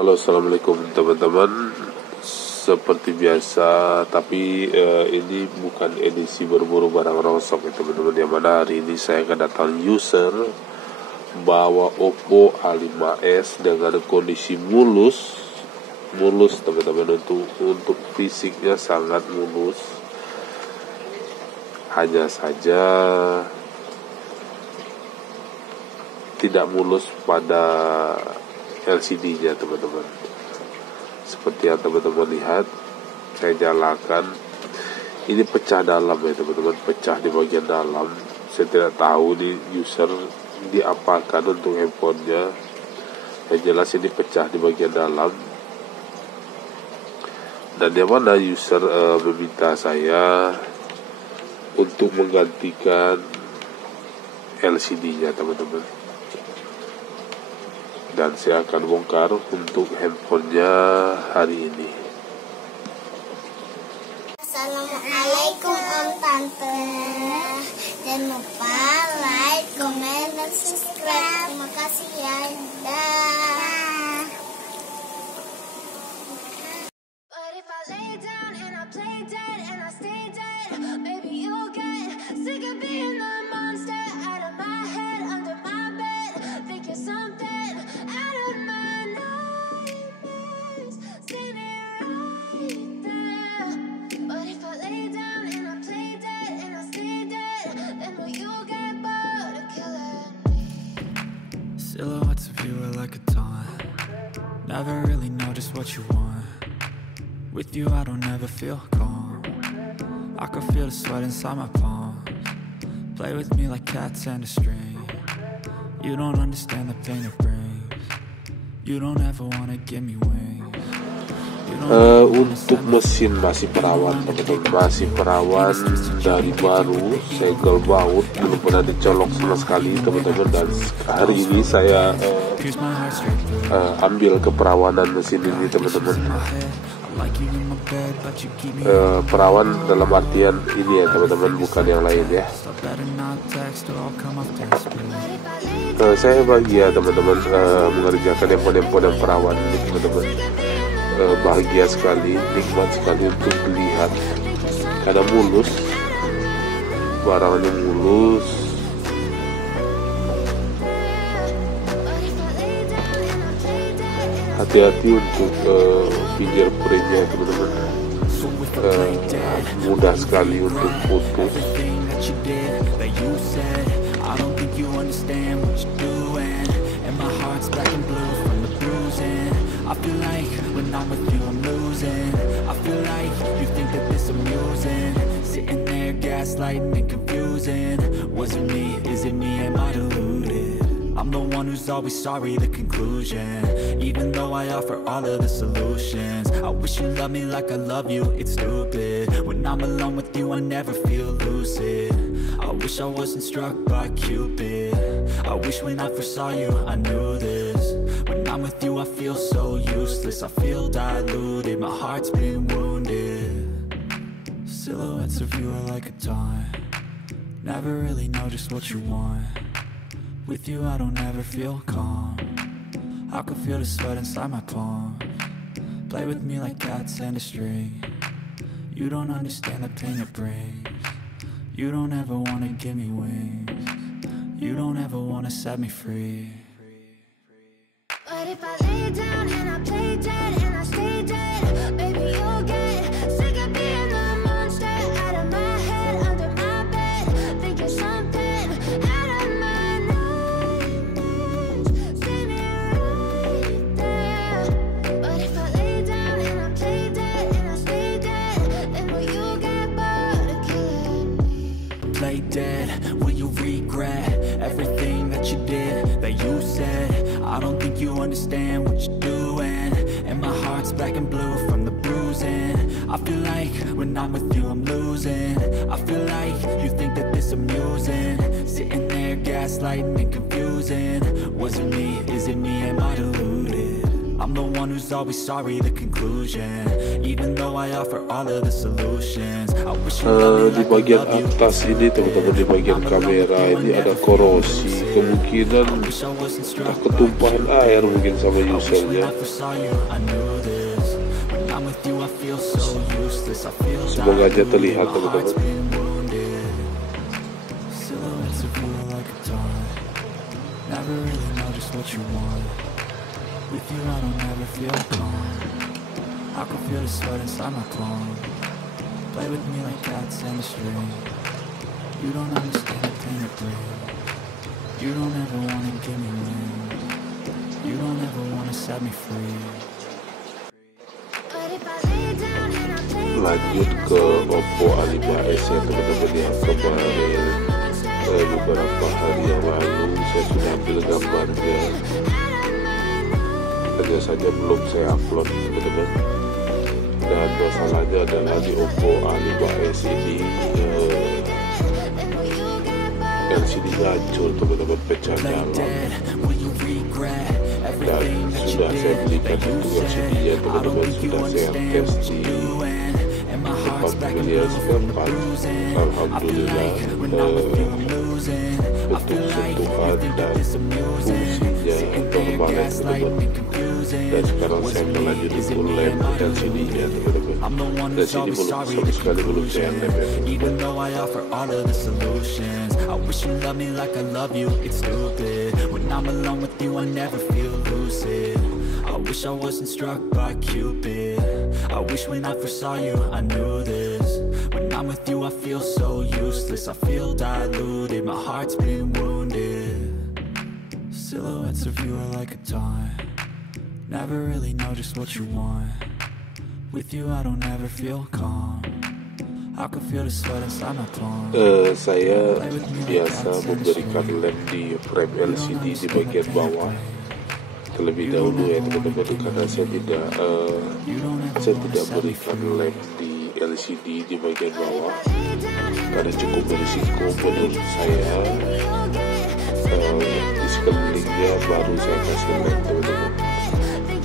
Halo, assalamualaikum teman-teman. Seperti biasa, tapi ini bukan edisi berburu barang rosok ya teman-teman. Yang mana hari ini saya kedatangan user bawa Oppo A5S dengan kondisi mulus teman-teman. Untuk fisiknya sangat mulus. Hanya saja tidak mulus pada LCD-nya teman-teman. Seperti yang teman-teman lihat, saya nyalakan, ini pecah dalam ya teman-teman, pecah di bagian dalam. Saya tidak tahu di user diapakan untuk handphonenya. Yang jelas ini pecah di bagian dalam. Dan yang mana user meminta saya untuk menggantikan LCD-nya teman-teman. Dan saya akan bongkar untuk handphonenya hari ini. Assalamualaikum Om Tante. Jangan lupa like, komen, dan subscribe. Terima kasih ya. Dah. But if I lay down and I play dead and I stay dead, maybe you'll get sick of being the monster out of my head, under my bed, thinking something. Silhouettes of you are like a taunt. Never really know just what you want. With you I don't ever feel calm. I can feel the sweat inside my palms. Play with me like cats and a string. You don't understand the pain it brings. You don't ever wanna give me wings. Untuk mesin masih perawan teman-teman, masih perawan dari baru, segel baut, belum pernah dicolok sama sekali teman-teman. Dan hari ini saya ambil keperawanan mesin ini teman-teman. Perawan dalam artian ini ya teman-teman, bukan yang lain ya. Saya bahagia teman-teman mengerjakan handphone yang perawan ini teman-teman. Bahagia sekali, nikmat sekali untuk melihat karena mulus, barangnya mulus. Hati-hati untuk fingerprintnya teman-teman, mudah sekali untuk putus. I feel like when I'm with you I'm losing. I feel like you think that this amusing. Sitting there gaslighting and confusing. Was it me? Is it me? Am I deluded? I'm the one who's always sorry, the conclusion. Even though I offer all of the solutions. I wish you loved me like I love you, it's stupid. When I'm alone with you I never feel lucid. I wish I wasn't struck by Cupid. I wish when I first saw you I knew this. When I'm with you I feel so useless. I feel diluted, my heart's been wounded. Silhouettes of you are like a taunt. Never really know just what you want. With you I don't ever feel calm. I can feel the sweat inside my palms. Play with me like cats and a string. You don't understand the pain it brings. You don't ever wanna give me wings. You don't ever wanna set me free. But if I lay down and I play dead and I stay dead, baby you'll get sick of being the monster out of my head, under my bed, thinking something out of my nightmares. See me right there. But if I lay down and I play dead and I stay dead, then will you get bored of killing me? Play dead, will you regret everything that you did, that you said? I don't think you understand what you're doing. And my heart's black and blue from the bruising. I feel like when I'm with you I'm losing. I feel like you think that this amusing. Sitting there gaslighting and confusing. Was it me? Is it me? Am I deluded? I'm the one who's always sorry, the conclusion. Even though I offer all of the solutions, I wish you loved Di me like I bagian love you. atas ini teman-teman, di bagian kamera ini ada korosi, kemungkinan entah ketumpahan air mungkin sama usernya. Semoga aja terlihat teman-teman. Never really know just what you want. With you I don't ever feel calm. I can feel the sweat inside my palm. Play with me like cats and a string. You don't understand the pain it brings. You don't ever wanna give me wings. You don't ever wanna set me free. Lanjut ke Oppo A5S ya teman-teman, yang kemarin beberapa hari yang lalu saya sudah ambil gambarnya, hanya saja belum saya upload teman-teman. Dan masalahnya adalah di Oppo A5S ini LCD-nya hancur teman-teman, pecah dalam. Dan sudah saya belikan untuk LCD-nya teman-teman, sudah saya tes di tempat pembelian spare part. Alhamdulillah bentuk sentuhan dan fungsinya normal ya teman-teman. Dan sekarang saya akan lanjut untuk lem LCD-nya teman-teman. Dan sini belum sama sekali belum saya lem ya teman-teman. I wish you loved me like I love you, it's stupid. When I'm alone with you I never feel lucid. I wish I wasn't struck by Cupid. I wish when I first saw you I knew this. When I'm with you I feel so useless. I feel diluted, my heart's been wounded. Silhouettes of you are like a taunt. Never really know just what you want. With you I don't ever feel calm. Saya biasa memberikan lem di frame LCD di bagian bawah terlebih dahulu ya teman-teman, karena saya tidak berikan lem di LCD di bagian bawah karena cukup berisiko menurut saya. Di sekelilingnya baru saya kasih lem teman-teman.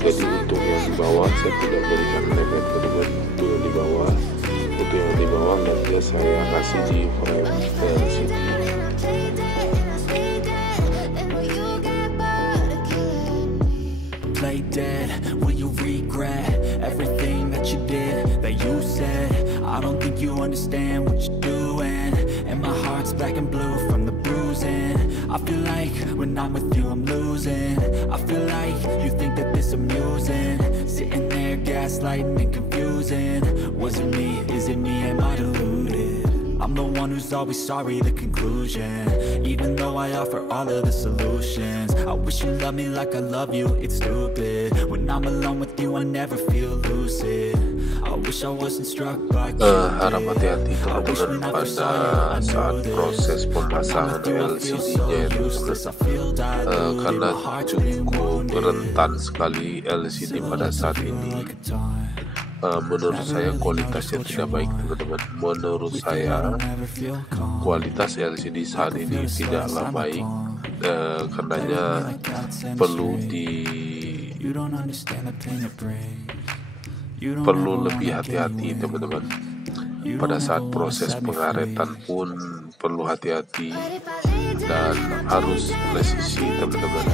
Jadi untuk yang di bawah saya tidak berikan lem ya teman-teman. Untuk yang di bawah, lemnya saya kasih di frame LCD. Play dead, will you regret everything that you did, that you said? I don't think you understand what you're doing, and my heart's black and blue from the bruising. I feel like when I'm with you I'm losing. I feel like you think that this amusing, sitting there gaslighting and confusing. Was it me, is it me, am I deluded? I'm the one who's always sorry, the conclusion. Even though I offer all of the solutions, I wish you loved me like I love you, it's stupid. When I'm alone with you I never feel lucid. I wish I wasn't struck by harap hati-hati teman-teman pada saat proses pemasangan LCD-nya ya teman-teman, karena cukup rentan sekali LCD pada saat ini. Menurut saya kualitasnya tidak baik teman-teman. Menurut saya kualitas LCD saat ini tidaklah baik, karenanya perlu lebih hati-hati teman-teman. Pada saat proses pengaretan pun perlu hati-hati dan harus presisi teman-teman.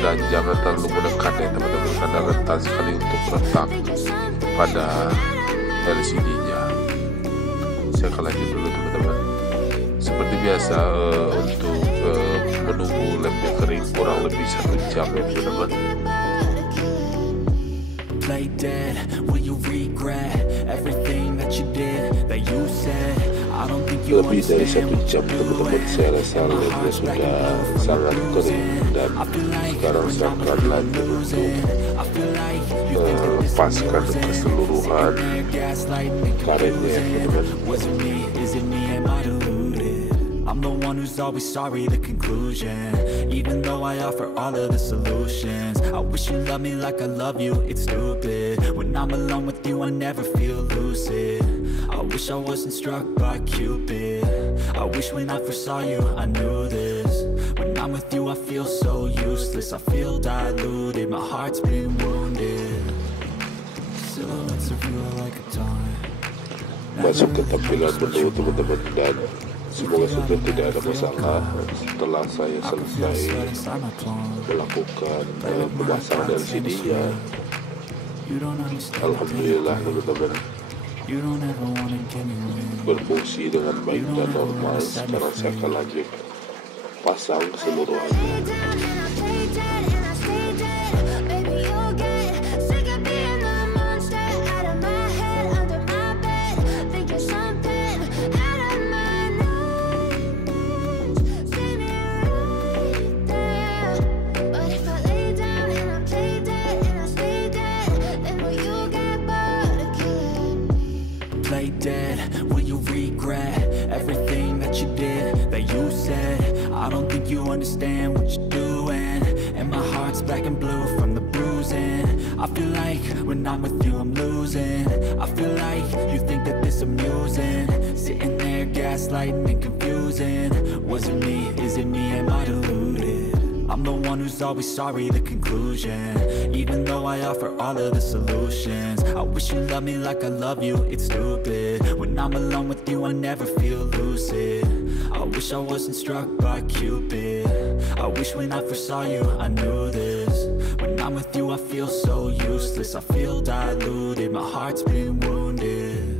Dan jangan terlalu menekan ya teman-teman, karena rentan sekali untuk retak pada LCD-nya. Saya akan lanjut dulu teman-teman. Seperti biasa untuk menunggu lemnya kering kurang lebih 1 jam ya teman-teman. Play dead, will you regret everything that you did, that you said? I don't think you lebih dari 1 jam teman-teman. Saya rasa lemnya sudah sangat kering dan sekarang saya akan lanjut untuk lepaskan keseluruhan karetnya ya teman-teman. I'm the one who's always sorry, the conclusion. Even though I offer all of the solutions, I wish you loved me like I love you, it's stupid. When I'm alone with you I never feel lucid. I wish I wasn't struck by Cupid. I wish when I first saw you I knew this. When I'm I'm with you I feel so useless, I feel diluted, my heart's been wounded. Silhouettes of you are like a taunt. Masuk ke tampilan menu teman-teman, dan semoga saja tidak ada masalah setelah saya selesai melakukan pemasangan LCD-nya. Alhamdulillah teman-teman, berfungsi dengan baik dan normal. Sekarang saya akan lanjut pasang keseluruhannya. Play dead, will you regret everything that you did, that you said? I don't think you understand what you're doing, and my heart's black and blue from the bruising. I feel like when I'm with you I'm losing. I feel like you think that this amusing, sitting there gaslighting and confusing. Was it me, is it me, am I deluded? I'm the one who's always sorry, the conclusion, even though I offer all of the solutions. I wish you loved me like I love you, it's stupid. When I'm alone with you I never feel lucid. I wish I wasn't struck by Cupid. I wish when I first saw you I knew this. When I'm with you I feel so useless, I feel diluted, my heart's been wounded.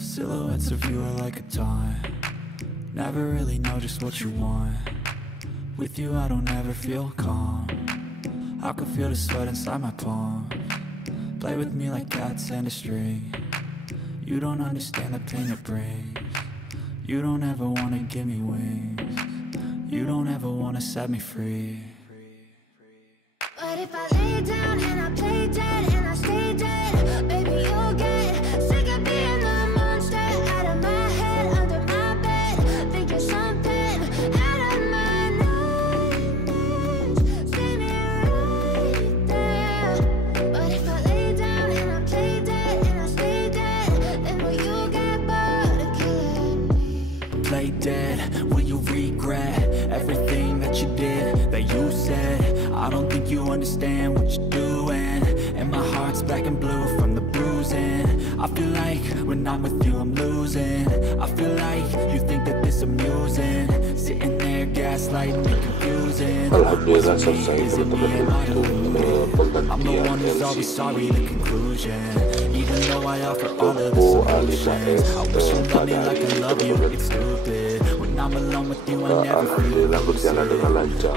Silhouettes of you are like a taunt. Never really know just what you want. With you I don't ever feel calm. I can feel the sweat inside my palm. Play with me like cats and a string. You don't understand the pain it brings. You don't ever wanna give me wings. You don't ever wanna set me free. But if I lay down and I play dead and I stay dead, baby you'll get sick of being the monster out of my head, under my bed, thinking something out of my nightmares. See me right there. But if I lay down and I play dead and I stay dead, then will you get bored of killing me? Play dead, will you regret everything that you did, that you said? I don't think you understand what you're doing, and my heart's black and blue from the bruising. I feel like when I'm with you I'm losing. I feel like you think that this amusing, sitting there gaslighting and confusing. Alhamdulillah selesai teman-teman untuk penggantian LCD Oppo A5S pada hari ini teman-teman. Alhamdulillah berjalan dengan lancar.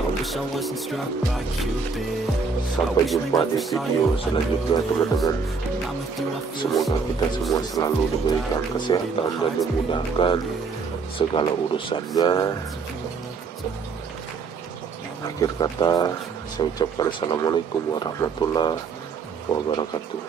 Sampai jumpa di video selanjutnya teman-teman. Semoga kita semua selalu diberikan kesehatan dan dimudahkan segala urusannya. Akhir kata saya ucapkan assalamualaikum warahmatullahi wabarakatuh.